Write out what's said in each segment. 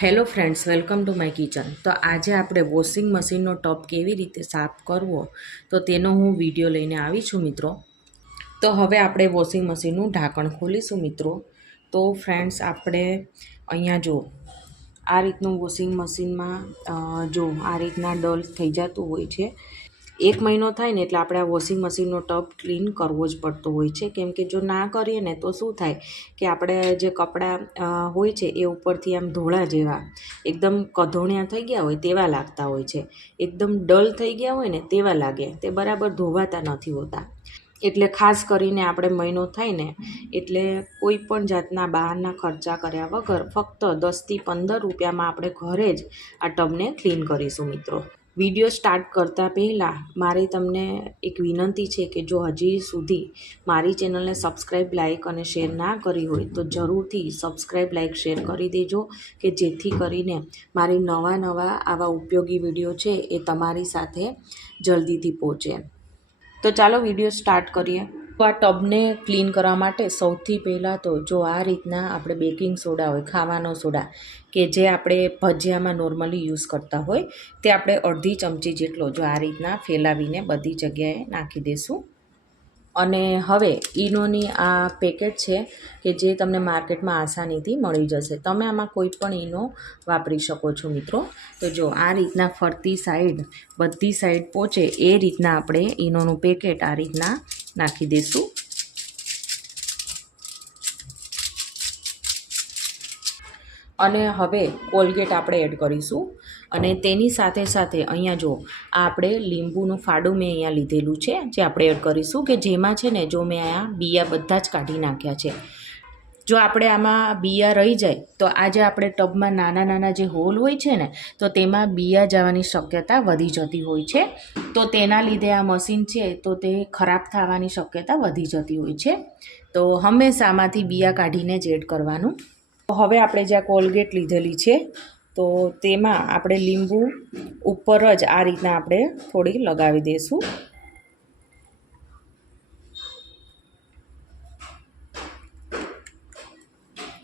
Hello friends, welcome to my kitchen. તો આજે આપણે વોશિંગ મશીનનો ટબ કેવી રીતે સાફ કરવો તો તેનો હું વિડીયો લઈને આવી છું મિત્રો. તો હવે આપણે વોશિંગ મશીનનું ઢાંકણ ખોલીશું મિત્રો. તો ફ્રેન્ડ્સ, આપણે અહીંયા જો આ રીતનું વોશિંગ મશીનમાં જો આ રીતના ડલ થઈ જતું હોય છે. 1 મહિનો થાય ને એટલે આપણે આ વોશિંગ મશીનનો ટબ ક્લીન કરવો જ પડતો હોય છે, કેમ કે જો ના કરીએ ને તો શું થાય કે આપણે જે કપડાં હોય છે એ ઉપરથી આમ ધોળા જેવા એકદમ કધોણિયા થઈ ગયા હોય તેવા લાગતા હોય છે, એકદમ ડલ થઈ ગયા હોય ને તેવા લાગે, તે બરાબર ધોવાતા નથી હોતા. એટલે ખાસ કરીને આપણે મહિનો થાય ને એટલે કોઈ પણ જાતના બહારના ખર્ચા કર્યા વગર ફક્ત 10થી 15 રૂપિયામાં આપણે ઘરે જ આ ટબને ક્લીન કરીશું મિત્રો. વિડીયો સ્ટાર્ટ કરતાં પહેલાં મારી તમને એક વિનંતી છે કે જો હજી સુધી મારી ચેનલને સબસ્ક્રાઈબ, લાઇક અને શેર ના કરી હોય તો જરૂરથી સબસ્ક્રાઈબ, લાઇક, શેર કરી દેજો કે જેથી કરીને મારી નવા આવા ઉપયોગી વિડીયો છે એ તમારી સાથે જલ્દીથી પહોંચે. તો ચાલો વિડીયો સ્ટાર્ટ કરીએ. તો આ ટબને ક્લીન કરવા માટે સૌથી પહેલાં તો જો આ રીતના આપણે બેકિંગ સોડા હોય, ખાવાનો સોડા કે જે આપણે ભજીયામાં નોર્મલી યુઝ કરતા હોય તે આપણે અડધી ચમચી જેટલો જો આ રીતના ફેલાવીને બધી જગ્યાએ નાખી દઈશું. અને હવે ઈનોની આ પેકેટ છે કે જે તમને માર્કેટમાં આસાનીથી મળી જશે. તમે આમાં કોઈ પણ ઈનો વાપરી શકો છો મિત્રો. તો જો આ રીતના ફરતી સાઈડ બધી સાઈડ પહોંચે એ રીતના આપણે ઈનોનું પેકેટ આ રીતના નાખી દઈશું. અને હવે કોલગેટ આપણે એડ કરીશું. અને તેની સાથે સાથે અહીંયા જો આ આપણે લીંબુનું ફાડું મેં અહીંયા લીધેલું છે જે આપણે એડ કરીશું, કે જેમાં છે ને જો મેં અહીંયા બિયા બધા જ કાઢી નાખ્યા છે. જો આપણે આમાં બિયા રહી જાય તો આ જે આપણે ટબમાં નાના જે હોલ હોય છે ને તો તેમાં બિયા જવાની શક્યતા વધી જતી હોય છે. તો તેના લીધે આ મશીન છે તો તે ખરાબ થવાની શક્યતા વધી જતી હોય છે. તો હંમેશા આમાંથી બિયા કાઢીને જ એડ કરવાનું. હવે આપણે જે આ કોલગેટ લીધેલી છે તો તેમાં આપણે લીંબુ ઉપર જ આ રીતના આપણે થોડી લગાવી દઈશું.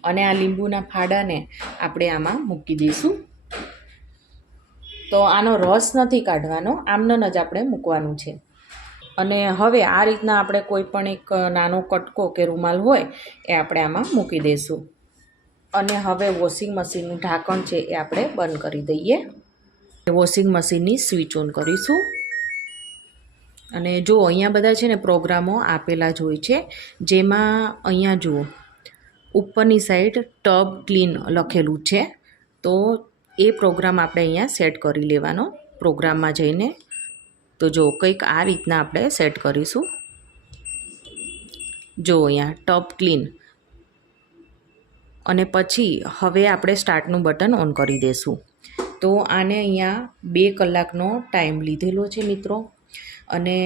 અને આ લીંબુના ફાડાને આપણે આમાં મૂકી દઈશું. તો આનો રસ નથી કાઢવાનો, આમનો જ આપણે મૂકવાનું છે. અને હવે આ રીતના આપણે કોઈ પણ એક નાનો કટકો કે રૂમાલ હોય એ આપણે આમાં મૂકી દઈશું. અને હવે વોશિંગ મશીનનું ઢાંકણ છે એ આપણે બંધ કરી દઈએ. વોશિંગ મશીનની સ્વિચ ઓન કરીશું. અને જો અહીંયા બધા છે ને પ્રોગ્રામો આપેલા જ હોય છે, જેમાં અહીંયા જુઓ ઉપરની સાઈડ ટબ ક્લીન લખેલું છે. તો એ પ્રોગ્રામ આપણે અહીંયા સેટ કરી લેવાનો પ્રોગ્રામમાં જઈને. તો જો કંઈક આ રીતના આપણે સેટ કરીશું. જો અહીંયા ટબ ક્લીન અને પછી હવે આપણે સ્ટાર્ટનું બટન ઓન કરી દઈશું. તો આને અહીંયા 2 કલાકનો ટાઈમ લીધેલો છે મિત્રો. અને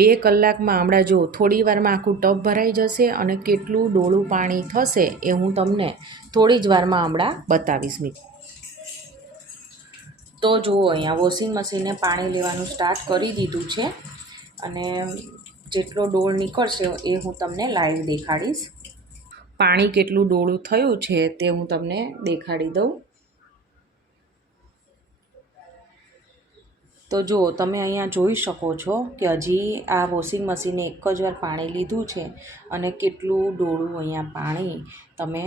2 કલાકમાં હમણાં જો થોડી વારમાં આખું ટબ ભરાઈ જશે અને કેટલું ડોળું પાણી થશે એ હું તમને થોડી જ વારમાં હમણાં બતાવીશ મિત્રો. તો જુઓ અહીંયા વોશિંગ મશીને પાણી લેવાનું સ્ટાર્ટ કરી દીધું છે. અને જેટલો ડોળ નીકળશે એ હું તમને લાઈવ દેખાડીશ. પાણી કેટલું ડોળું થયું છે તે હું તમને દેખાડી દઉં. તો જો તમે અહીંયા જોઈ શકો છો કે હજી આ વોશિંગ મશીને એક જ વાર પાણી લીધું છે અને કેટલું ડોળું અહીંયા પાણી તમે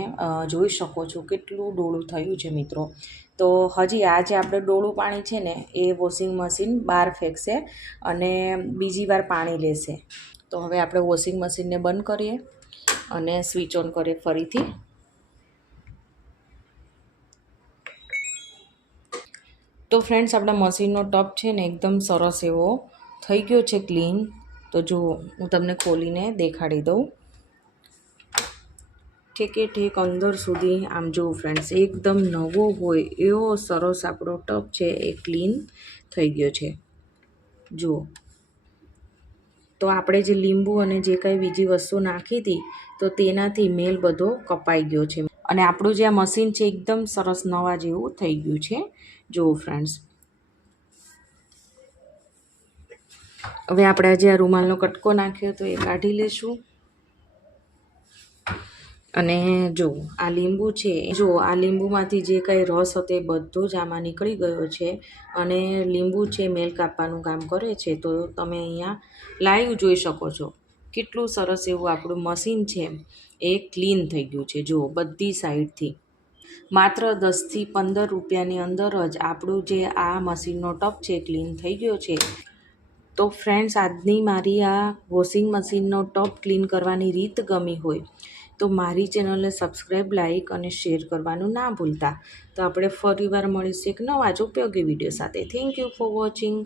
જોઈ શકો છો, કેટલું ડોળું થયું છે મિત્રો. તો હજી આ જે આપણે ડોળું પાણી છે ને એ વોશિંગ મશીન બહાર ફેંકશે અને બીજી વાર પાણી લેશે. તો હવે આપણે વોશિંગ મશીનને બંધ કરીએ અને સ્વિચ ઓન કરીએ ફરીથી. તો ફ્રેન્ડ્સ, આપણા મશીનનો ટબ છે ને એકદમ સરસ એવો થઈ ગયો છે ક્લીન. તો જો હું તમને ખોલીને દેખાડી દઉં. ઠેક અંદર સુધી આમ જો ફ્રેન્ડ્સ એકદમ નવો હોય એવો સરસ આપણો ટબ છે એ ક્લીન થઈ ગયો છે. જુઓ, તો આપણે જે લીંબુ અને જે કંઈ બીજી વસ્તુ નાખી હતી તો તેનાથી મેલ બધો કપાઈ ગયો છે. અને આપણું જે આ મશીન છે એકદમ સરસ નવા જેવું થઈ ગયું છે. જુઓ ફ્રેન્ડ્સ, હવે આપણે જે આ રૂમાલનો કટકો નાખ્યો તો એ કાઢી લેશું. અને જો આ લીંબુ છે, જો આ લીંબુમાંથી જે કંઈ રસ હતો એ બધો જ આમાં નીકળી ગયો છે અને લીંબુ છે મેલ કાપવાનું કામ કરે છે. તો તમે અહીંયા લાઈવ જોઈ શકો છો કેટલું સરસ એવું આપણું મશીન છે એ ક્લીન થઈ ગયું છે. જુઓ બધી સાઈડથી માત્ર 10થી 15 રૂપિયાની અંદર જ આપણું જે આ મશીનનો ટપ છે ક્લીન થઈ ગયો છે. તો ફ્રેન્ડ્સ, આજની મારી આ વોશિંગ મશીનનો ટપ ક્લીન કરવાની રીત ગમી હોય તો મારી ચેનલને સબસ્ક્રાઈબ, લાઈક અને શેર કરવાનું ના ભૂલતા. તો આપણે ફરીવાર મળીશું એક નવા જ ઉપયોગી વિડીયો સાથે. Thank you for watching.